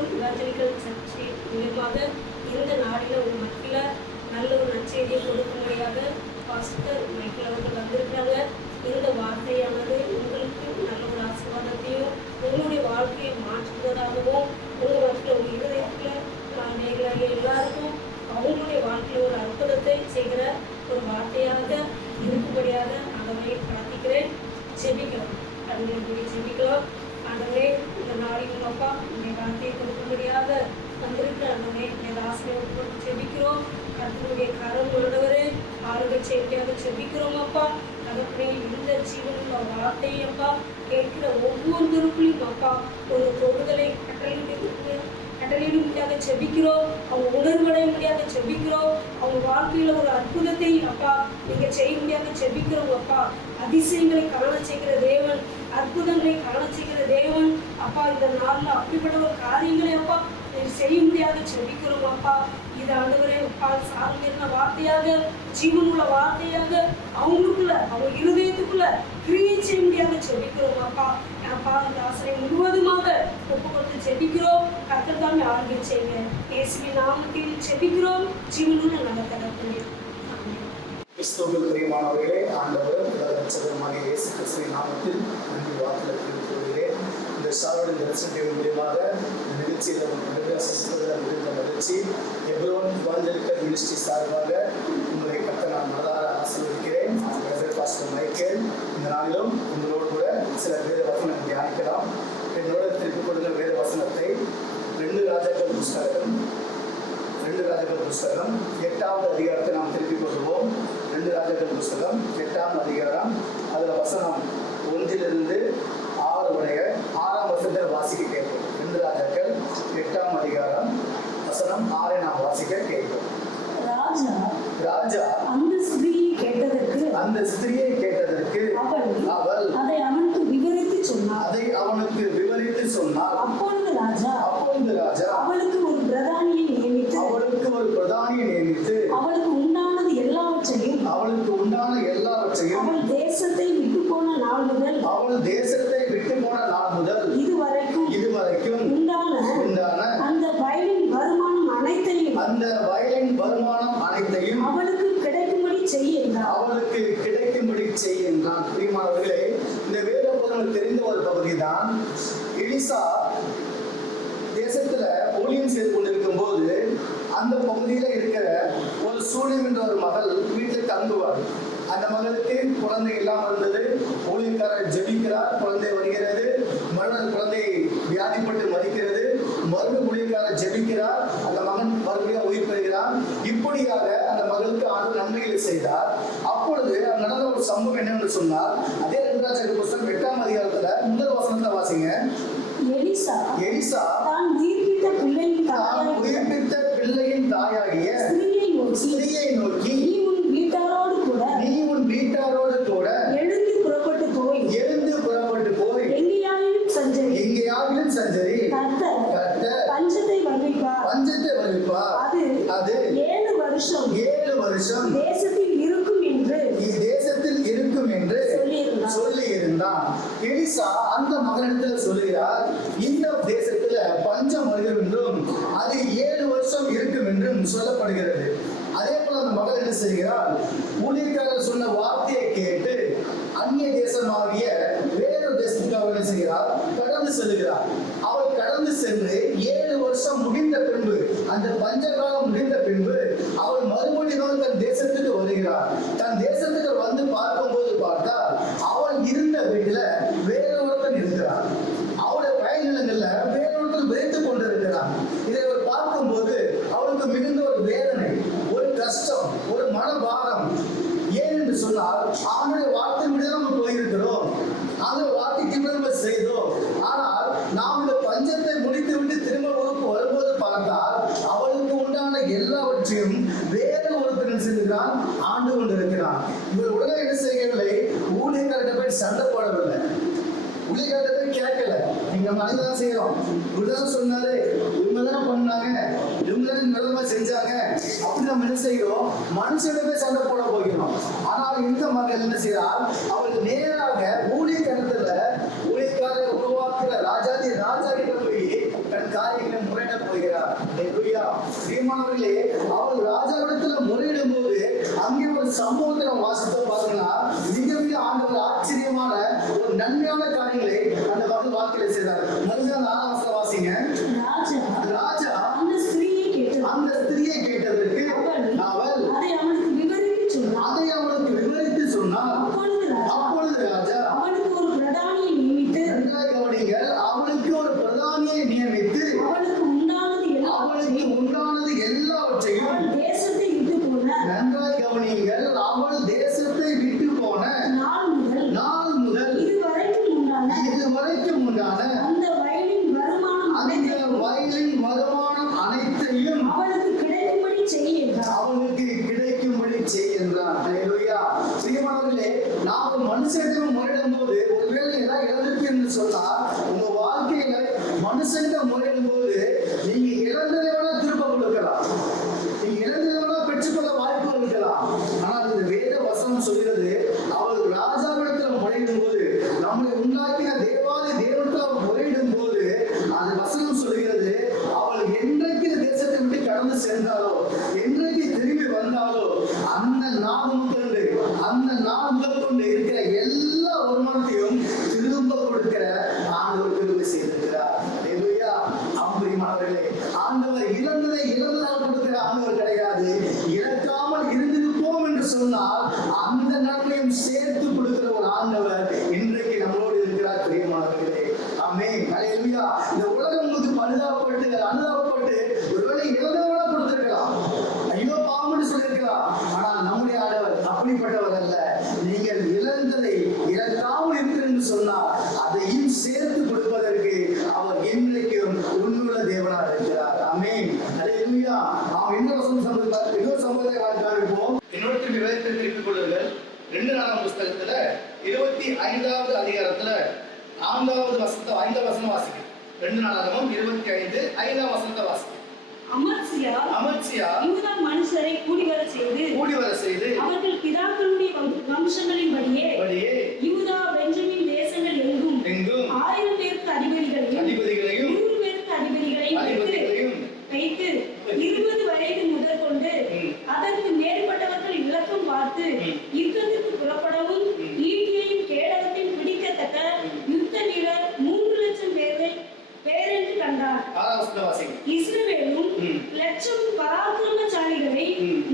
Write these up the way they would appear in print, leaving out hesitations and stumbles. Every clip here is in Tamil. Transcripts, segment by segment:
சியோன் இவாஞ்சலிக்கல் சர்ச்சை மூலமாக இந்த நாளில் ஒரு மத்தியில் நல்ல ஒரு நற்செய்தியை கொடுக்கும்படியாக பாஸ்டர் மைக்கேல் அவர்கள் வந்திருக்கிறாங்க. இந்த வார்த்தையானது உங்களுக்கு நல்ல ஒரு ஆசீர்வாதத்தையும் உங்களுடைய வாழ்க்கையை மாற்றுவதாகவும் உங்கள் வாழ்க்கையில் ஒரு இருதயத்தில் எல்லாருக்கும் அவங்களுடைய வாழ்க்கையில் ஒரு அற்புதத்தை செய்கிற ஒரு வார்த்தையாக இருக்கும்படியாக ஆண்டவரை பிரார்த்திக்கிறேன். ஜெபிக்கலாம், கண்களை ஜெபிக்கலாம். ஆண்டவரே, இந்த நாளின் அப்பா உங்களுடைய வார்த்தையை கொடுக்கும்படியாக வந்திருக்கிற ஆண்டவரே, இந்த ஆசிரியர் ஜெபிக்கிறோம். கர்த்தருடைய கரம் ஆண்டவரே ஆளுகை செய்தியாக ஜெபிக்கிறோம் அப்பா. தகப்பனே, இந்த ஜீவனுள்ள வார்த்தையை அப்பா கேட்கிற ஒவ்வொருத்தருக்குள்ளையும் அப்பா ஒரு தொடுதலை கட்டளையிடும்படியாக ஜெபிக்கிறோம். அவங்க உணர்வடைய முடியாத ஜெபிக்கிறோம். அவங்க வாழ்க்கையில் ஒரு அற்புதத்தை அப்பா நீங்கள் செய்ய முடியாத ஜெபிக்கிறோம் அப்பா. அதிசயங்களை காண செய்கிற தேவன், அற்புதங்களை காண செய்கிற தேவன் அப்பா. இந்த நாளில் அப்படிப்பட்ட ஒரு காரியங்களை அப்பா செய்ய முடியாத ஜெபிக்கிறோம் அப்பா. இது ஆண்டவரே அப்பா சார்ந்த வார்த்தையாக, ஜீவனுள்ள வார்த்தையாக அவங்களுக்குள்ள அவங்க இருதயத்துக்குள்ள கிரியை செய்ய முடியாத ஜெபிக்கிறோம் அப்பா. அப்பா இந்த ஆசிரியை முழுவதுமாக ஒப்பு கொடுத்து ஜெபிக்கிறோம். கர்த்தர் தான் ஆளுகை செய்யுங்க. இயேசுவின் நாமத்தில் ஜெபிக்கிறோம். ஜீவனுள்ள நல்ல தகப்பனே. கிறிஸ்துவுக்குள் பிரியமானவர்களே, ஆண்டவர் இரட்சகருமான இயேசு கிறிஸ்துவின் நாமத்தில் நன்றி வார்த்தைகளை தெரிவித்துக் கொள்கிறேன். இந்த சாரோட தரிசனத்தின் மூலியமாக நிகழ்ச்சியில் மிகுந்த மகிழ்ச்சி. எப்ரோன் இவாஞ்சலிக்கல் மினிஸ்ட்ரி சார்பாக உங்களை கர்த்தர் நான் மனதார ஆசீர்வதிக்கிறேன். பாஸ்டர் மைக்கேல், இந்த நாளிலும் உங்களோடு கூட சில வேத வசனம் தியானிக்கலாம். என்னோட திருப்பிக் கொள்ளுங்கள் வேத வசனத்தை 2 ராஜாக்கள் புஸ்தகம் 8வது அதிகாரத்தை நாம் திருப்பிக் கொள்வோம். 2 ராஜாக்கள் புஸ்தகம் 8ஆம் அதிகாரம், அதில் வசனம் 1 to 6 வரைய 6ஆம் வசனத்தை வாசிக்க கேட்போம். 2 ராஜாக்கள் 8ஆம் அதிகாரம் வசனம் 6 நாம் வாசிக்க கேட்போம். ராஜா அந்த ஸ்திரீயை கேட்டதற்கு அவள் அதை அவனுக்கு விவரித்து சொன்னாள். அப்பொழுது ராஜா அவளுக்கு ஒரு பிரதானியை நியமித்து அவளுக்கு உண்டான எல்லாவற்றையும் அவள் தேசத்தை விட்டு போன நாள் முதல் இதுவரைக்கும் உண்டான அந்த வயலின் வருமானம் அனைத்தையும் அவளுக்கு கிடைக்கும்படி செய் என்றான். பிரியமானவர்களே, இந்த வேத பகுதியில் தெரிந்த ஒரு பகுதி தான். எலிசா தேசத்துல ஊழியம் செய்து கொண்டிருக்கும் போது அந்த பகுதியில இருக்கிற ஒரு சூனியம் என்ற ஒரு மகள் வீட்டில் தங்குவார். அந்த மகளுக்கு குழந்தை இல்லாமல் இருந்தது. ஊழியக்காரர் ஜெபிக்கிறார், குழந்தை வருகிறது. மறுநாள் குழந்தை வியாதிப்பட்டு மறிக்கிறது. மறுபடியும் ஊழியக்காரர் ஜெபிக்கிறார், அந்த மகன் மறுபடியும் உயிர் பெறுகிறார். இப்படியாக அந்த மகளுக்கு ஆண்டவர் நன்மைகளை செய்தார். அப்பொழுது நடந்த ஒரு சம்பவம் என்னவென்று சொன்னால், அதே 2 ராஜாக்கள் புஸ்தகம் 8ஆம் அதிகாரத்துல முதல் வசனத்தை வாசிங்க. எலிசா தான் உயிர்ப்பித்த பிள்ளையின் தாயாகிய ஸ்திரீயை நோக்கி, நீ உன் வீட்டாரோடு கூட எழுந்து புறப்பட்டு போய் எங்கேயாயிலும் சஞ்சரி. கர்த்தர் பஞ்சத்தை வருவிப்பார். அது 7 வருஷம் தேசத்தில் இருக்கும் என்று சொல்லியிருந்தான். எலிசா அந்த மகனிடத்தில் சொல்லுகிறார், இந்த தேசத்துல பஞ்சம் வருகிறது என்றும் அது 7 வருஷம் இருக்கும் என்றும் சொல்லப்படுகிறது. அதே போல அந்த மகள் என்ன செய்கிறார், ஊழியக்காரர் சொன்ன வார்த்தையை கேட்டு அந்நிய தேசமாகிய வேறொரு தேசத்துக்கு அவள் என்ன செய்கிறார், கடந்து செல்கிறார். அவள் கடந்து சென்று 7 வருஷம் முடிந்த பின்பு, அந்த பஞ்ச காலம் முடிந்த பின்பு அவள் மறுபடியும் தன் தேசத்துக்கு வருகிறார். தன் தேசத்துக்கு வந்து பார்க்கும்போது பார்த்தால் அவள் இருந்த வீட்டுல வேறொருத்தன் இருக்கிறார். அவளுடைய வயல்நிலங்கள்ல வேறொருத்தன் விதைத்துக் கொண்டிருக்கிறார். இதை அவர் பார்க்கும்போது அவளுக்கு மிகுந்த ஒரு வேதனை, ஒரு கஷ்டம், ஒரு மனபாரம். ஏன் என்று சொன்னால், அவனுடைய வார்த்தை முடிய நம்ம போயிருக்கிறோம், அந்த வார்த்தைக்கு நம்ம செய்தோம். ஆனால் நாம் இந்த பஞ்சத்தை முடித்து விட்டு திரும்ப வரும்போது பார்த்தால் அவளுக்கு உண்டான எல்லாவற்றையும் வேற ஒருத்தன் செல்கிறான், ஆண்டு கொண்டிருக்கிறான். இவர் உடனே என்ன செய்யவில்லை, ஊழியர்கிட்ட போய் சண்டை போடவில்லை, ஊழியர்கிட்ட போய் கேட்கல. நீங்க மனிததான் செய்யறோம், இப்படிதான் சொன்னாரு, இவங்கதானே பண்ணாங்க, இவங்கதானே நல்லமா செஞ்சாங்க, அப்படி நம்ம என்ன செய்கிறோம், மனுஷனவே சண்டை போட போகிறோம். ஆனால் இந்த மகள் என்ன செய்யறாள், அவள் நேராக ஊழியர்கிட்ட ஊழியக்காரரை உருவாக்குற ராஜா கிட்ட போய் தன் காரியங்களை அல்லேலூயா. பிரியமானவர்களே, அவள் ராஜாவிடத்துல முறையிடும் போது அங்கே ஒரு சம்பவத்தை நம்ம வாசித்த பார்த்தோம்னா மிக மிக ஆண்டவர் ஆச்சரியமான ஒரு நன்மையான காரியங்களை அந்த மகள் வாழ்க்கையில செய்தார். முதல்ல 4ஆம் வசனம் வாசிங்க. ராஜா அந்த ஸ்திரியை கேட்டதற்கு அவள் அதை அவனுக்கு விவரித்து சொன்னார். அப்பொழுது ராஜா அவளுக்கு ஒரு பிரதானியை நியமித்து, அவளுக்கு ஒரு பிரதானியை நியமித்து அவளுக்கு உண்டானது எல்லாவற்றையும் தேசத்தை விட்டு போன, நன்றாய் கவனிங்கள், அவள் தேசத்தை விட்டு போன நாள் முதல் இதுவரைக்கும் உண்டான அந்த வயலின் வருமானம் அனைத்தையும் அவளுக்கு கிடைக்கும்படி செய் என்றார். அல்லேலூயா. பிரியமானவர்களே, நாம் ஒரு மனுஷனிடம் முறையிடும் போது ஒருவேளை ஏதாவது இழந்திருக்கு என்று சொன்னால் உங்க வாழ்க்கையில மனுஷனிடம் முறையிடும் போது நீங்க இழந்ததை வேணா திரும்ப கொடுக்கலாம், நீங்க இழந்ததை வேணா பெற்றுக்கொள்ள வாய்ப்பு இருக்கலாம். ஆனால் இந்த வேத வசனம் சொல்கிறது, அவள் ராஜாவிடத்தில் முறையிடும் போது, நம்மளை உண்டாக்கின தேவாதி தேவனத்தில் முறையிடும் போது அந்த வசனம் சொல்கிறது, அவள் என்றைக்கு தேசத்தை விட்டு கடந்து சென்றாலோ, என்றைக்கு திரும்பி வந்தாலோ, அந்த நாள் முதல் கொண்டு இருக்கிற எல்லா வருமானத்தையும் திரும்ப கொடுக்கிற ஆண்டவர் கிருபை செய்திருக்கிறார். அல்லேலூயா. அம்பிரியமானவர்களே, ஆண்டவர் இழந்ததாக கொடுக்கிற ஆண்டவர் கிடையாது. இழக்காமல் இருந்திருப்போம் என்று சொன்னால் அந்த நன்மையும் சேர்த்து கொடுக்கிற ஒரு ஆண்டவர் இன்றைக்கு நம்மளோடு இருக்கிறார். பிரியமானவர்களே, ஆமென். அல்லேலூயா. இந்த உலகம் உங்களுக்கு அனுதாபப்பட்டு ஒருவேளை இழந்தவர்களா கொடுத்திருக்கலாம், ஐயோ பாவம்னு சொல்லியிருக்கலாம். ஆனால் நம்முடைய ஆண்டவர் அப்படிப்பட்டவர் அல்ல. நீங்கள் இழந்ததை இழக்காமல் இருக்கிறேன் சொன்னால் அதையும் சேர்த்து கொடுப்பதற்கு அவர் இன்றைக்கும் உண்மையுள்ள தேவனாக இருக்கிறார். ஆமென். அல்லேலூயா. நாம் இன்னொரு சம்பவத்தை காண்பிப்போம். என்னோட விவரத்தை திருப்பிக் கொள்ளுங்கள். 2 நாளாம் புஸ்தகத்துல 25வது அதிகாரத்துல 5வது வசனத்தை 5ஆம் வசனம் வாசிக்கும். 2 நாளாகவும் 25 5ஆம் வசனத்தை வாசிக்கும். அமத்சியா யூதா மனுஷரை கூடி வர செய்து அவர்கள் பிதாக்களுடைய வம்சங்களின்படியே யூதா பெஞ்சமின் தேசங்கள் எங்கும் 1000 பேருக்கு அதிபதிகளையும் 100 பேருக்கு அதிபதிகளையும் வைத்து 20 வயது முதற்கொண்டு அதற்கு மேற்பட்டவர்கள் இலக்கம் பார்த்து யுத்தத்துக்கு புறப்படவும் ஈட்டியையும் கேடகத்தையும் பிடிக்கத்தக்க யுத்த வீரர் 3 லட்சம் பேரென்று கண்டார். இஸ்ரவேலும் லட்சம் பராக்கிரமசாலிகளை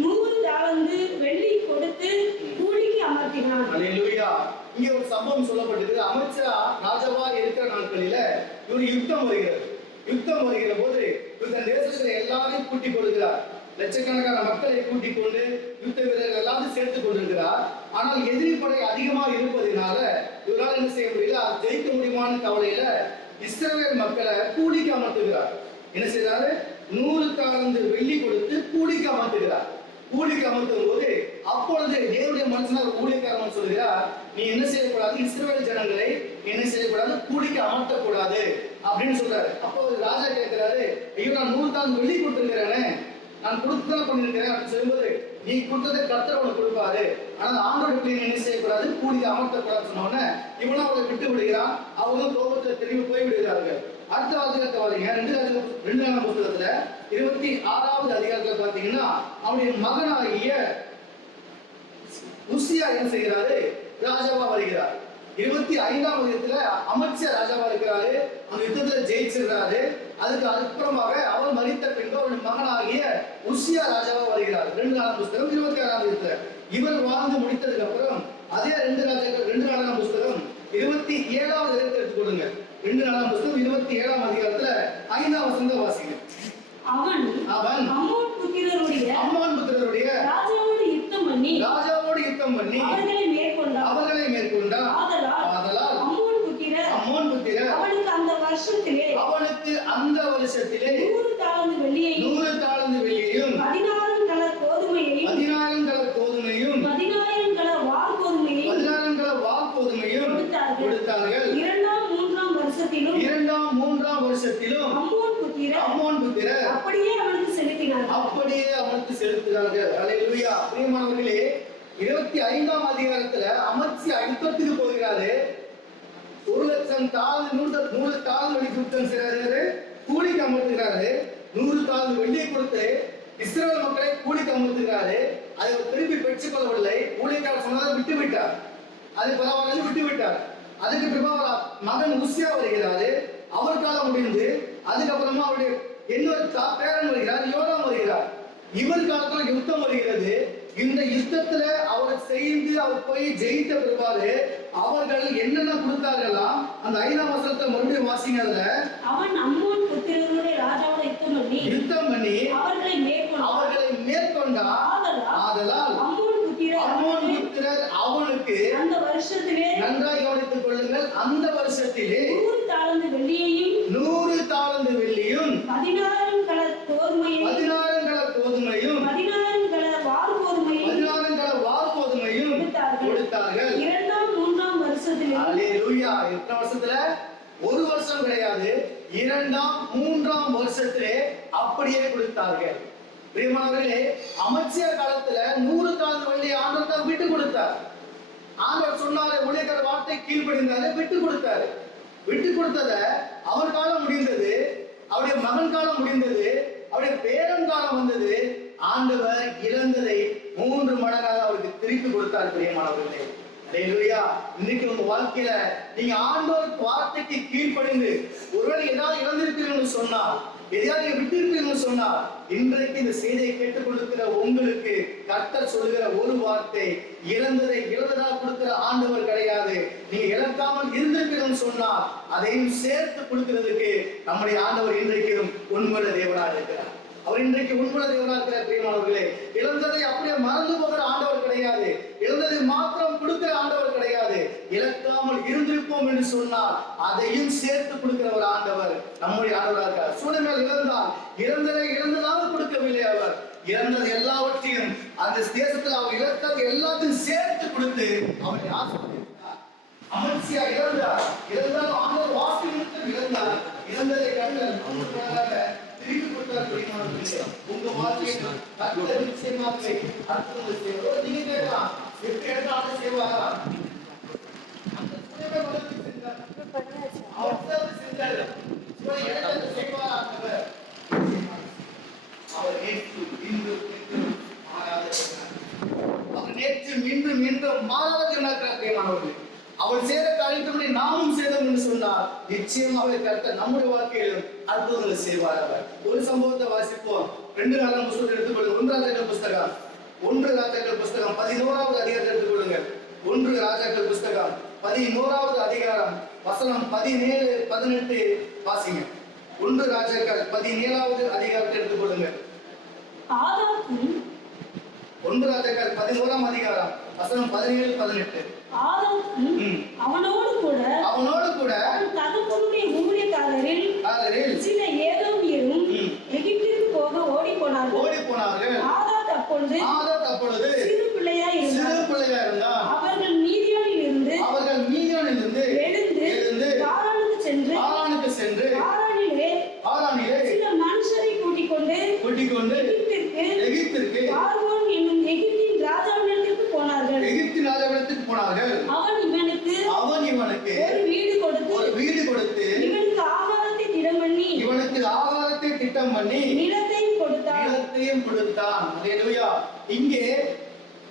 100 தாலந்து வெள்ளி கொடுத்து கூலிக்கு அமர்த்தினார். அல்லேலூயா. இங்கே ஒரு சம்பவம் சொல்லப்பட்டிருக்கு. அமத்சியா ராஜாவா இருக்கிற நாட்களில இவர் யுத்தம் வருகிற போது இந்த தேசத்துல எல்லாரையும் கூட்டிக் கொள்கிறார். லட்சக்கணக்கான மக்களை கூட்டிக் கொண்டு யுத்த வீரர்கள் எல்லாரும் சேர்த்துக் கொண்டிருக்கிறார். ஆனால் எதிரி படை அதிகமாக இருப்பதனால இவரால் என்ன செய்ய முடியல, ஜெயிக்க முடியுமான கவலையில இஸ்ரவேல் மக்களை கூலிக்கு அமர்த்துகிறார். என்ன செய்யறாரு, 100 தாலந்து வெள்ளி கொடுத்து கூலிக்கு அமர்த்துகிறார். கூலிக்கு அமர்த்தும் போது அப்பொழுது தேவனுடைய மனுஷனார் ஊழியக்காரன் சொல்கிறார், நீ என்ன செய்யக்கூடாது, இஸ்ரவேல் ஜனங்களை என்ன செய்யக்கூடாது, கூலிக்கு அமர்த்தக்கூடாது அப்படின்னு சொல்றாரு. அப்போ ராஜா கேட்கிறாரு, ஐயோ நான் 100 தாலந்து வெள்ளி கொடுத்திருக்கிறேனே, நான் கொடுத்துதான் பண்ணிருக்கிறேன் அப்படின்னு சொல்லும்போது, நீ கொடுத்ததை கர்த்தர் உனக்கு கொடுப்பாரு, ஆனால் ஆண்டோட பிள்ளைங்க என்ன செய்யக்கூடாது, கூலிக்கு அமர்த்தக்கூடாதுன்னு சொன்னோன்னே இவனும் அவளை விட்டு விடுகிறான். அவங்களும் கோபத்தில் திரும்பி போய் விடுகிறார்கள். அடுத்த அதிகாரத்தை வாங்க. 2ஆம் புத்தகத்துல 26வது அதிகாரத்துல பாத்தீங்கன்னா அவனுடைய மகனாகிய உசியா என்ன செய்கிறாரு, ராஜாவா வருகிறார். 25ஆம் அதிகாரத்துல அமத்சியா ராஜாவா இருக்கிறாரு. அந்த யுத்தத்துல ஜெயிச்சிருக்கிறாரு. அதுக்கு அப்புறமாக அவள் மரித்த பின்பு அவருடைய மகனாகிய உசியா ராஜாவா வருகிறார். 2 நாளாம் புஸ்தகம் 26ஆம் அதிகாரத்துல இவர் வாழ்ந்து முடித்ததுக்கு அப்புறம் அதே 2 நாளாம் புஸ்தகம் 27வது அதிகாரத்தை எடுத்துக்கொள்ளுங்க. 2 நாளாம் புஸ்தகம் 27ஆம் அதிகாரத்துல 5ஆம் வசனத்தை வாசிங்க. அவன் அம்மோன் புத்திரருடைய ராஜாவோடு யுத்தம் பண்ணி அவர்களை மேற்கொண்டான். ஆதலால் அம்மோன் புத்திரர் அவனுக்கு அந்த வருஷத்திலே 100 தாலந்து வெள்ளியையும் 14 கலர் கோதுமையையும் 10000 கலர் வார்கோதுமையும் கொடுத்தார்கள். 2ஆம் 3ஆம் வருஷத்திலும் அம்மோன் புத்திரர் அப்படியே அவனுக்கு செலுத்தினார்கள். அல்லேலூயா. பிரியமானவர்களே, 25ஆம் அதிகாரத்துல அமத்சியா யுத்தத்துக்கு போகிறாரு. 1 லட்சம் தாலந்து 100 தாலந்து யுத்தம் செய்றாரு, கூலிக்கு அமர்த்துகிறாரு. 100 தாலந்து வெள்ளியை கொடுத்து இஸ்ரவேல் மக்களை கூலிக்கு அமர்த்துகிறாரு. அதை திருப்பி பெற்றுக் கொள்ளவில்லை. ஊழியக்காரர் சொன்னதை விட்டு விட்டார். அது பரவாயில்லை விட்டு விட்டார். அதுக்கு பிறகு மகன் உசியா வருகிறாரு. அவர் காலம் முடிந்து அதுக்கப்புறமா அவருடைய இன்னொரு பேரன் வருகிறார், யோராம் வருகிறார். இவர் காலத்துல யுத்தம் வருகிறது. இந்த யுத்தத்துல அவர் செய்து அவர் போய் ஜெயித்த பிற்பாடு அவர்கள் என்னென்ன கொடுத்தார்களாம் அந்த 5ஆம் வசனத்தை மறுபடியும் வாசிங்க. அதுல அவன் அம்மோன் புத்திரரோட ராஜாவோட யுத்தம் பண்ணி அவர்களை மேற்கொண்டார். ஆதலால் அம்மோன் புத்திரர் அவனுக்கு அந்த வருஷத்திலே நன்றாய் கவனித்துக் கொள்ளுங்கள், அந்த வருஷத்திலே 100 தாலந்து வெள்ளியையும் 16 கலர் கோதுமையும் 16 கலர் வார் கோதுமையும் கொடுத்தார்கள். 2ஆம் 3ஆம் வருஷத்திலே அல்லேலூயா. எத்தனை வருஷத்துல? ஒரு வருஷம் கிடையாது, 2ஆம் 3ஆம் வருஷத்திலே அப்படியே கொடுத்தார்கள். பிரியமானவர்களே, அமைச்சர் காலத்துல 100 தாலந்து வெள்ளி ஆண்டவர் விட்டு கொடுத்தார். ஆண்டவர் சொன்னாரு, ஊழியக்கார வார்த்தை கீழ்ப்படிந்தாரு, விட்டு கொடுத்தாரு. விட்டு கொடுத்தத அவர் காலம் முடிந்தது, அவருடைய மகன் காலம் முடிந்தது, அவருடைய பேரன் காலம் வந்தது. ஆண்டவர் இழந்ததை 3 மடங்காக அவருக்கு திருப்பி கொடுத்தார். பிரியமானவர்களே, அல்லேலூயா. இன்னைக்கு உங்க வாழ்க்கையில நீங்க ஆண்டவர் வார்த்தைக்கு கீழ்ப்படிந்து ஒருவேளை ஏதாவது இழந்திருக்கிறீங்கன்னு சொன்னா, எதையாவது விட்டு இருப்பீங்கன்னு சொன்னா, இன்றைக்கு இந்த செய்தியை கேட்டுக் கொடுக்கிற உங்களுக்கு கர்த்தர் சொல்லுகிற ஒரு வார்த்தை, இழந்ததா கொடுக்கிற ஆண்டவர் கிடையாது. நீங்க இழக்காமல் இருந்திருப்பீங்கன்னு சொன்னா அதையும் சேர்த்து கொடுக்கிறதுக்கு நம்முடைய ஆண்டவர் இன்றைக்கும் உண்மையுள்ள தேவனாக இருக்கிறார். அவர் இன்றைக்கு உண்மையுள்ள தேவனாக இருக்கிறார். பிரியமானவர்களே, இழந்ததை அப்படியே மறந்து போகிற ஆண்டவர் கிடையாது. இழந்ததை மாத்திரம் கொடுக்கிற ஆண்டவர் கிடையாது. இழக்காமல் இருந்திருப்போம் என்று சொன்னால் அதையும் சேர்த்து கொடுக்கிற ஒரு ஆண்டவர் நம்முடைய ஆண்டவராக இருக்கிறார். சூழ்நிலை இழந்தால் இழந்ததாக கொடுக்கவில்லை. அவர் இழந்தது எல்லாவற்றையும் அந்த தேசத்தில் அவர் இழந்தது எல்லாத்தையும் சேர்த்து கொடுத்து அவரை ஆசீர்வதித்தார். அமைச்சியா இழந்தால் ஆண்டவர் வாக்கு இழந்தார். இழந்ததை கண்டு திருப்பி கொடுத்தார். உங்க வாழ்க்கையை கர்த்தர் நிச்சயமாகவே அற்புதங்களை செய்வார். நீங்க கேட்கலாம், எப்படி எடுத்தாலும் செய்வாரா? அந்த சுயமே வளர்ச்சி செஞ்சார், அவர் செஞ்சார், எடுத்து செய்வாரா? அவர் நேற்று இன்றும் மாறாத அவள் செய்த காரியத்தை நாமும் செய்தோம் என்று சொன்னார். நிச்சயமாக கர்த்தர் நம்முடைய வாழ்க்கையிலும் அற்புதங்களை செய்வார். அவர் ஒரு சம்பவத்தை வாசிப்போம். 2 நாளாம் புத்தகத்தை எடுத்துக்கொள்ளுங்க. 1 ராஜாக்கள் புஸ்தகம் 11வது அதிகாரத்தை எடுத்துக்கொள்ளுங்கள். 1 ராஜாக்கள் புஸ்தகம் 11வது அதிகாரம் வசனம் 17 18 வாசிங்க. 1 ராஜாக்கள் 17வது அதிகாரத்தை எடுத்துக்கொள்ளுங்கள். 1 ராஜாக்கள் 11ஆம் அதிகாரம் வசனம் 17 18. அவனோடு கூட தகப்பனுடைய ஊழியக்காரரில் சில ஏதோமியரும் எகிப்திற்கு போக ஓடி போனார்கள். ஆதாத் அப்பொழுது சிறு பிள்ளையாய் இருந்தார். அவர்கள் மீதியானில் இருந்து எழுந்து காரானுக்கு சென்று காரானிலே சில மனுஷரை கூட்டிக் கொண்டு எகிப்திற்கு பார்வோன் என்னும் எகிப்தின் ராஜாவிடத்திற்கு போனார்கள். அவன் இவனுக்கு ஒரு வீடு கொடுத்து இவனுக்கு ஆகாரத்தை திட்டம் பண்ணி நிலத்தையும் கொடுத்தான். அல்லேலூயா. இங்கே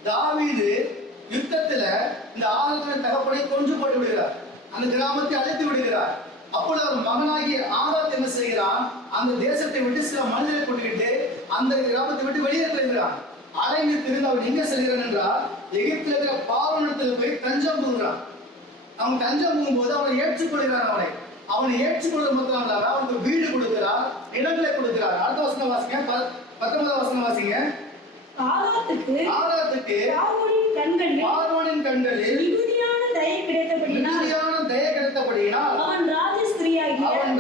தாவீது யுத்தத்துல இந்த ஆகாரத்தின் தகப்பனை கொன்று போட்டு விடுகிறார். அந்த கிராமத்தை அழைத்து விடுகிறார். அப்பொழுது அவர் மகனாகிய ஆகாத் என்ன செய்கிறான்? அந்த தேசத்தை விட்டு சில மனிதரை கொண்டுகிட்டு அந்த கிராமத்தை விட்டு வெளியே போகிறான். அலைந்து திருந்து அவன் எங்க செல்கிறான் என்றால் எகிப்தில் இருக்கிற பார்வோனிடத்தில் போய் தஞ்சம் புகுகிறான். அவன் தஞ்சம் புகும்போது அவனை ஏற்றுக்கொள்கிறான். அவனை ஏற்றுக்கொள்வது மாத்திரம் இல்லாம அவனுக்கு வீடு கொடுக்கிறார், இடங்களை கொடுக்கிறார். அடுத்த வசனம் வாசிங்க, 19வது வசனம் வாசிங்க. ஆதாத்துக்கு பார்வோனின் கண்களில் மிகுதியான தயை கிடைத்தபடியினால் அவன்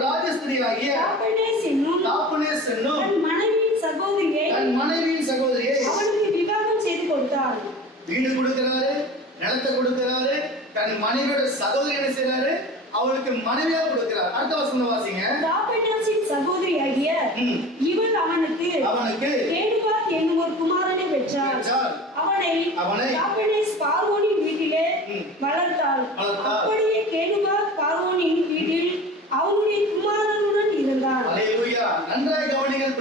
ராஜஸ்திரியாகிய தாப்பனேஸ் என்னும் தன் மனைவியின் சகோதரியை அவனுக்கு விவாகம் செய்து கொடுத்தார். வீடு கொடுக்கிறாரு, நிலத்தை கொடுக்கிறாரு, தன் மனைவியோட சகோதரி என்ன செய்யறாரு? அவளுக்கு மனைவியா கொடுக்கிறார். அடுத்த வசனம் வாசிங்க. தாப்பனேசின் சகோதரியாகிய இவள் அவனுக்கு கேனுபாத் என்னும் ஒரு குமாரனை பெற்றாள். அவனை தாப்பனேஸ் பார்வோனின் வீட்டிலே வளர்த்தாள். அப்படியே கேனுபாத் பார்வோனின் வீட்டில் அவனுடைய குமாரனுடன் இருந்தார். அல்லேலூயா. நன்றாய் கவனிங்கள்.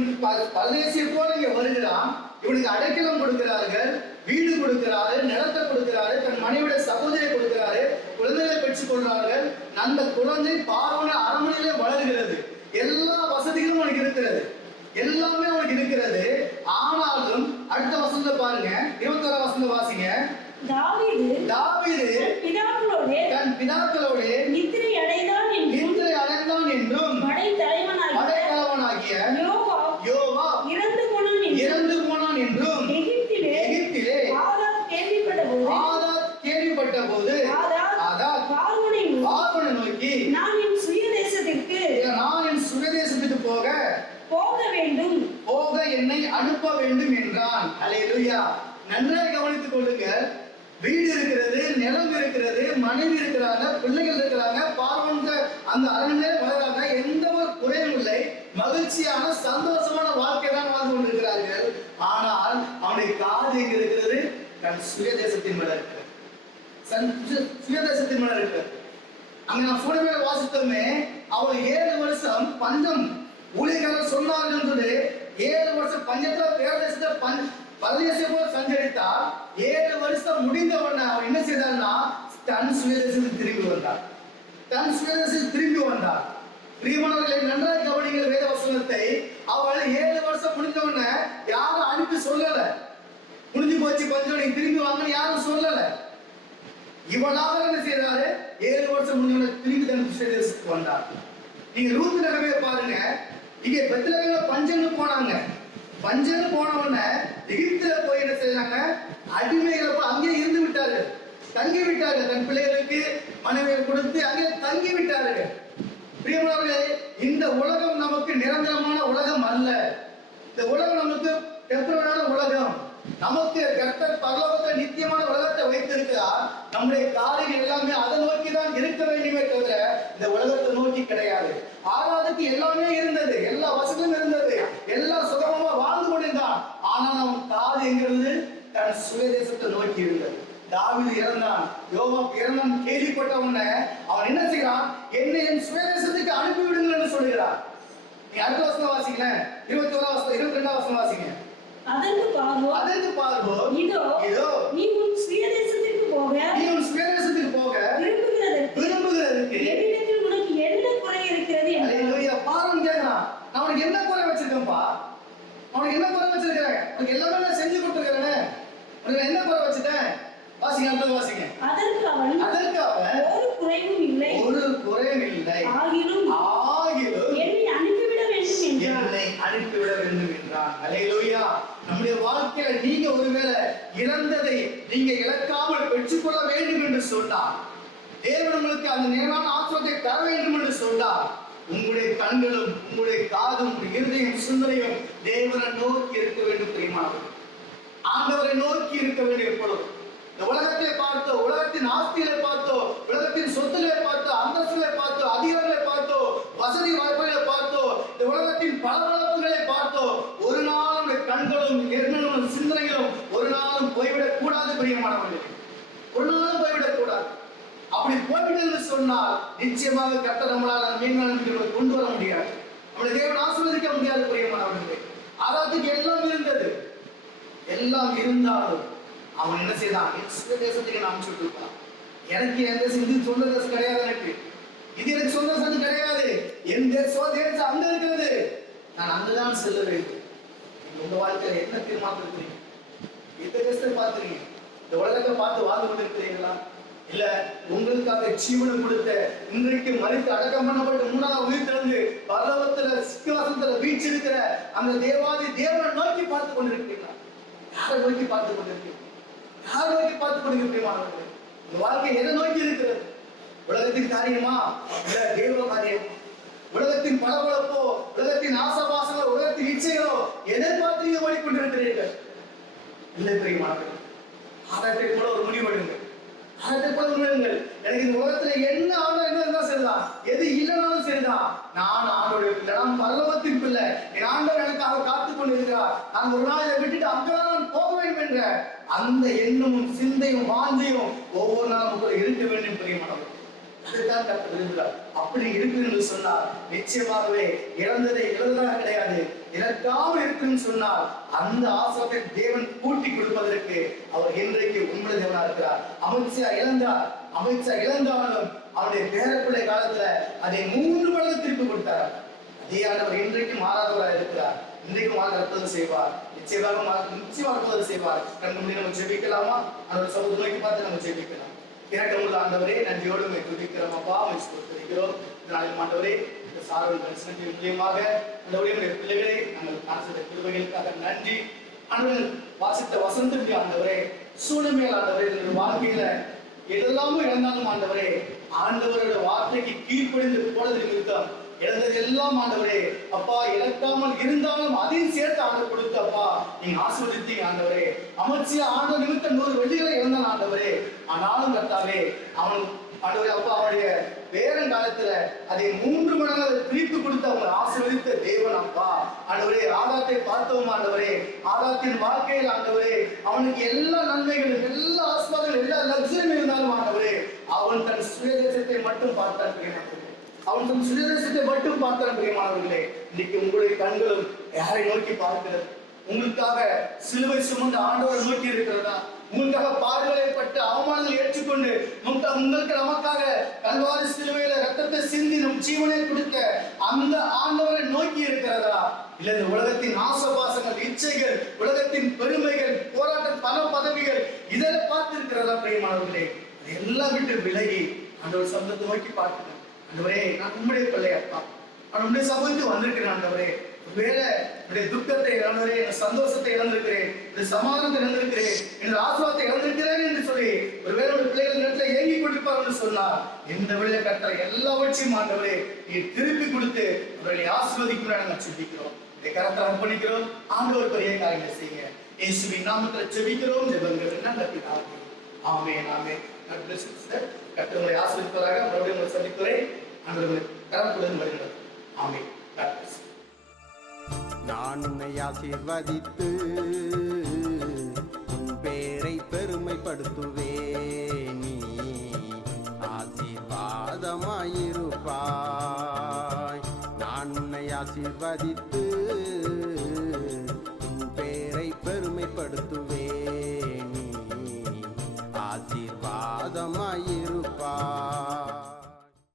இவனுக்கு பரதேசியை போல இங்க வருகிறான், இவனுக்கு அடைக்கலம் கொடுக்கிறார்கள், வீடு கொடுக்கிறாரு, நிலத்தை கொடுக்கிறாரு, தன் மனைவியோட சகோதரியை கொடுக்கிறாரு, குழந்தைகளை பெற்றுக் கொள்றார்கள். அந்த குழந்தை பார்வன அரண்மனையிலே வளர்கிறது. எல்லா வசதிகளும் அவனுக்கு இருக்கிறது, எல்லாமே அவனுக்கு இருக்கிறது. ஆனாலும் அடுத்த வசனத்தை பாருங்க, 21 வசனத்தை வாசிங்க. தாவீது தன் பிதாக்களோடு நித்திரை அடைந்தான் என்றும் படைத்தலைவனாகிய யோவாப் இறந்து போனான் என்றும் எகிப்திலே ஆதாத் கேள்விப்பட்டபோது பார்வோனை நோக்கி, நான் என் சுயதேசத்துக்கு போக என்னை அனுப்ப வேண்டும் என்றான். அல்லேலூயா. நன்றாக கவனித்துக் கொள்ளுங்க. வீடு இருக்கிறது, நிலம் இருக்கிறது, மனைவி இருக்கிறாங்க, பிள்ளைகள் இருக்கிறாங்க, பார்வன் அந்த அரண்மனை வளர்றாங்க. எந்த ஒரு குறையும் இல்லை, மகிழ்ச்சியான சந்தோஷமான வாழ்க்கை தான் வாழ்ந்து கொண்டிருக்கிறார்கள். ஆனால் அவனுடைய காது எங்க இருக்கிறது? தன் சுயதேசத்தின் மேல இருக்கிறது, சுயதேசத்தின் மேல இருக்கிறது. அங்க நான் சுடமே வாசித்தோமே, அவள் 7 வருஷம் பஞ்சம் ஊழியர்கள் சொன்னார்கள் சொல்லி 7 வருஷம் பஞ்சத்துல பேரதேசத்தை பரதேசத்தை போல சஞ்சரித்தார். 7 வருஷம் முடிந்த உடனே அவர் என்ன செய்தார்னா, தன் சுயதேசத்துக்கு திரும்பி வந்தார். பிரியமானவர்களை, நன்றாக கவனிங்கள் வேத வசனத்தை. அவள் 7 வருஷம் முடிந்த உடனே யாரும் அனுப்பி சொல்லல, முடிஞ்சு போச்சு பஞ்சம், நீங்க திரும்பி வாங்கன்னு யாரும் சொல்லல. இவளாக என்ன செய்தாரு? 7 வருஷம் முடிஞ்ச திரும்பி தன் சுயதேசத்துக்கு வந்தார். நீங்க ரூத் நகரமே பாருங்க, இங்க பெத்லகேம்ல பஞ்சம்னு போனாங்க. பஞ்சம்னு போன உடனே எகிப்துல போய் என்ன செய்தாங்க? அடிமைகளை போய் அங்கே இருந்து விட்டார்கள், தங்கி விட்டார்கள். தன் பிள்ளைகளுக்கு மனைவியை கொடுத்து அங்கே தங்கி விட்டார்கள். பிரியமானவர்களே, இந்த உலகம் நமக்கு நிரந்தரமான உலகம் அல்ல. இந்த உலகம் நமக்கு டெம்பரரியான உலகம். நமக்கு கர்த்தர் பரலோகத்தை நித்தியமான உலகத்தை வைத்திருக்கிறார். நம்முடைய காரியங்கள் எல்லாமே அதை நோக்கி தான் இருக்க வேண்டுமே தவிர இந்த உலகத்தை நோக்கி கிடையாது. ஆறாவதுக்கு எல்லாமே இருந்தது, எல்லா வசதியும் இருந்தது, எல்லா சுகமா வாழ்ந்து கொண்டிருந்தான். ஆனால் அவன் காது எங்கிறது? தன் சுயதேசத்தை நோக்கி இருந்தது. தாவீது இறந்தான், யோவாப் இறந்தான் கேள்விப்பட்ட உடனே அவன் என்ன செய்யறான்? என்னை என் சுயதேசத்துக்கு அனுப்பி விடுங்கள் என்று சொல்கிறான். நீ அடுத்த வசனம் வாசிக்கல, 21 வசனம் 22 வசனம் வாசிங்க. அதற்கு பார்வோன், இதோ நீ உன் சுயதேசத்துக்கு போக விரும்புகிறதற்கு என்னிடத்தில் உனக்கு என்ன குறை இருக்கிறது? அல்லேலூயா. பார்வோன் கேக்குறான், நான் உனக்கு என்ன குறை வச்சிருக்கேன்ப்பா? அவனுக்கு என்ன குறை வச்சிருக்கிறேன்? உனக்கு எல்லாமே நான் செஞ்சு கொடுத்துருக்கிறேனே, உனக்கு என்ன குறை வச்சிட்டேன்? வாசிங்க, அடுத்து வாசிங்க. அதற்கு அவன் ஒரு குறையும் இல்லை ஆகிலும் என்னை அனுப்பிவிட வேண்டும் என்றான். அல்லேலூயா. நம்முடைய வாழ்க்கையில நீங்க ஒருவேளை இழந்ததை நீங்க இழக்காமல் பெற்றுக்கொள்ள வேண்டும் என்று சொன்னார், தேவன் உங்களுக்கு அந்த நேரான ஆசீர்வாதத்தை தர வேண்டும் என்று சொன்னார், உங்களுடைய கண்களும் உங்களுடைய காதும் இருதயம் சிந்தனையும் தேவனை நோக்கி இருக்க வேண்டும். பிரியமானவர்களே, ஆண்டவரை நோக்கி இருக்க வேண்டும். எப்பொழுது இந்த உலகத்தை பார்த்தோ, உலகத்தின் ஆஸ்திகளை பார்த்தோ, உலகத்தின் சொத்துக்களை பார்த்தோ, அந்தஸ்துகளை பார்த்தோ, அதிகாரங்களை பார்த்தோ, வசதி வாய்ப்புகளை பார்த்தோ, இந்த உலகத்தின் பலவளப்புகளை பார்த்தோ, ஒரு நாளும் கண்களும் எண்ணங்களும் சிந்தனைகளும் ஒரு நாளும் போய்விடக் கூடாது. பிரியமானவர்களே, ஒரு நாளும் போய்விடக் கூடாது. அப்படி போய்விட்டு சொன்னால் நிச்சயமாக கர்த்தர் நம்மளால் மேன்மையான கொண்டு வர முடியாது, நம்மளை தேவன் ஆசீர்வதிக்க முடியாது. பிரியமானவர்களே, அதாவதுக்கு எல்லாம் இருந்தது, எல்லாம் இருந்தாலும் அவன் என்ன செய்தான்? தேசத்துக்கு நான் அனுப்பிச்சு விட்டுருப்பான். எனக்கு எந்த இது சொந்த தேசம் கிடையாது, எனக்கு இது எனக்கு சொந்த தேசம் கிடையாது, என் தேசம் அங்க இருக்கிறது, நான் அங்குதான் செல்ல வேண்டும். உங்க வாழ்க்கையில என்ன தீர்மானம் இருக்கிறீங்க? எந்த தேசத்தை பார்த்துறீங்க? இந்த உலகத்தை பார்த்து வாழ்ந்து கொண்டிருக்கிறீங்களா? இல்ல உங்களுக்காக ஜீவனம் கொடுத்த, இன்றைக்கு மரித்து அடக்கம் பண்ணப்பட்டு 3ஆவது உயிர் திறந்து பரலோகத்துல சிங்காசனத்துல வீற்றிருக்கிற அந்த தேவாதி தேவனை நோக்கி பார்த்து கொண்டிருக்கிறீங்களா? யாரை நோக்கி பார்த்து கொண்டிருக்கிறீங்க? யாரை நோக்கி பார்த்து கொண்டிருக்கிறீங்க? இந்த வாழ்க்கை எதை நோக்கி இருக்கிறது? உலகத்தின் காரியமா இல்ல தேவ காரியம்? உலகத்தின் பளபளப்போ, உலகத்தின் ஆசபாசங்களோ, உலகத்தின் இச்சைகளோ எதை பார்த்து நீங்க ஓடிக்கொண்டிருக்கிறீர்கள்? இல்லை பிரியமானவர்களே, ஆதாயத்தை போல ஒரு முடிவெடுங்கள். எனக்கு இந்த உலகத்துல என்ன ஆண்டவர் என்ன இருந்தா சரிதான், எது இல்லைனாலும் சரிதான், நான் ஆண்டோடைய பிள்ளை, நான் பரலோகத்தின் பிள்ளை, என் ஆண்டவர் எனக்காக காத்துக் கொண்டிருக்கிறார், நான் ஒரு நாள் இதை விட்டுட்டு அங்கதான் நான் போக வேண்டும் என்ற அந்த எண்ணமும் சிந்தையும் வாஞ்சையும் ஒவ்வொரு நாளும் கூட இருக்க வேண்டும். பிரியமானவர்களே, அதுதான் கர்த்தர் விரும்புகிறார். அப்படி இருக்கு என்று சொன்னால் நிச்சயமாகவே இழந்ததை இழந்ததாக கிடையாது, இழக்காமல் இருக்குன்னு சொன்னால் அந்த ஆசீர்வாதத்தை தேவன் கூட்டி கொடுப்பதற்கு அவர் இன்றைக்கு உண்மை தேவனா இருக்கிறார். அமைச்சா இழந்தாலும் அவருடைய பேரப்பிள்ளை காலத்துல அதை 3 மடங்கு திருப்பி கொடுத்தார். அதே ஆண்டவர் இன்றைக்கும் மாறாதவராக இருக்கிறார். இன்றைக்கும் அற்புதம் செய்வார். நிச்சயமாக அற்புதம் செய்வார். கண்ணு முடி நம்ம ஜெபிக்கலாமா? அந்த சமூகத்தை நோக்கி பார்த்து நம்ம ஜெபிக்கலாம். இரக்கமுள்ள ஆண்டவரே, நன்றியோடு துதிக்கிறோம் அப்பா, கொடுத்திருக்கிறோம். இதனாலும் ஆண்டவரே, இந்த சாரல் தரிசனத்தின் மூலியமாக ஆண்டவரே பிள்ளைகளே நாங்கள் காணப்பட்ட கிருபைகளுக்காக நன்றி. ஆண்டவர் வாசித்த வசந்தத்தின் ஆண்டவரே, சூழ்நிலையில் ஆண்டவரே, என்னுடைய வாழ்க்கையில எதெல்லாமும் இழந்தாலும் ஆண்டவரே, ஆண்டவரோட வார்த்தைக்கு கீழ்ப்படிந்து போனது நிமித்தம் இழந்தது எல்லாம் ஆண்டவரே அப்பா, இழக்காமல் இருந்தாலும் அதையும் சேர்த்து ஆண்டவர் கொடுத்து அப்பா நீங்க ஆசீர்வதித்தீங்க ஆண்டவரே. அமைச்சியா ஆண்டவர் நிமித்தம் 100 வெள்ளிகளை இழந்தான் ஆண்டவரே. ஆனாலும் கர்த்தாவே, அவன் ஆண்டவரே அப்பா அவருடைய பேரங்காலத்துல அதை 3 மடங்கு திருப்பி கொடுத்து அவங்க ஆசீர்வதித்த தேவன் அப்பா. ஆண்டவரே, ஆதாத்தை பார்த்தோம் ஆண்டவரே. ஆதாத்தின் வாழ்க்கையில் ஆண்டவரே அவனுக்கு எல்லா நன்மைகளும், எல்லா ஆசீர்வாதங்களும், எல்லா லக்ஸரியும் இருந்தாலும் ஆண்டவரே அவன் தன் சுயதேசத்தை மட்டும் பார்த்தான். அவன் தன் சுயதேசத்தை மட்டும் பார்த்தான். பிரியமானவர்களே, இன்னைக்கு உங்களுடைய கண்களும் யாரை நோக்கி பார்க்கிறது? உங்களுக்காக சிலுவை சுமந்த ஆண்டவரை நோக்கி இருக்கிறதா? உங்களுக்காக பாடுகளைப்பட்டு அவமானங்களை ஏற்றுக்கொண்டு உங்களுக்கு நமக்காக கல்வாரி சிலுவையில ரத்தத்தை சிந்தி நம் ஜீவனை கொடுத்த அந்த ஆண்டவரை நோக்கி இருக்கிறதா? இல்ல இந்த உலகத்தின் ஆசபாசங்கள், இச்சைகள், உலகத்தின் பெருமைகள், போராட்டம், பண பதவிகள் இதெல்லாம் பார்த்து இருக்கிறதா? பிரியமானவர்களே, அதெல்லாம் விட்டு விலகி ஆண்டவர் சப்தத்தை நோக்கி பார்க்கிறேன். ஆண்டவரே, நான் உம்முடைய பிள்ளை அப்பா, நான் உம்முடைய சமூகத்துக்கு வந்திருக்கிறேன் ஆண்டவரே. ஒருவேளை என்னுடைய துக்கத்தை இழந்தவரே, என் சந்தோஷத்தை இழந்திருக்கிறேன், என்னுடைய சமாதானத்தை இழந்திருக்கிறேன், என்னுடைய ஆசீர்வாதத்தை இழந்திருக்கிறேன் என்று சொல்லி ஒருவேளை ஒரு பிள்ளைகள் நேரத்துல ஏங்கி கொண்டிருப்பார் என்று சொன்னார், இந்த வேளையில கர்த்தர் எல்லாவற்றையும் ஆண்டவரே நீ திருப்பி கொடுத்து அவர்களை ஆசீர்வதிக்கும் நாங்கள் சிந்திக்கிறோம். இதை கரத்தை அர்ப்பணிக்கிறோம். ஆண்டவர் பெரிய காரியங்களை செய்யுங்க. இயேசுவின் நாமத்தில் ஜெபிக்கிறோம். ஜெபங்கள் நல்ல பிதாவே. ஆமென், ஆமென். God bless you sister. கர்த்தர் உங்களை ஆசீர்வதிப்பாராக. மறுபடியும் உங்களை சந்திக்கிறேன். ஆண்டவரே கரத்துடன் வருகிறது. ஆமென். God bless you. நான் உன்னை ஆசீர்வதித்து உன் பேரை பெருமைப்படுத்துவேன். நீ ஆசீர்வாதமாயிருப்பாய். நான் உன்னை ஆசீர்வதித்து உன் பேரை பெருமைப்படுத்துவேன். நீ ஆசீர்வாதமாயிருப்பாய்.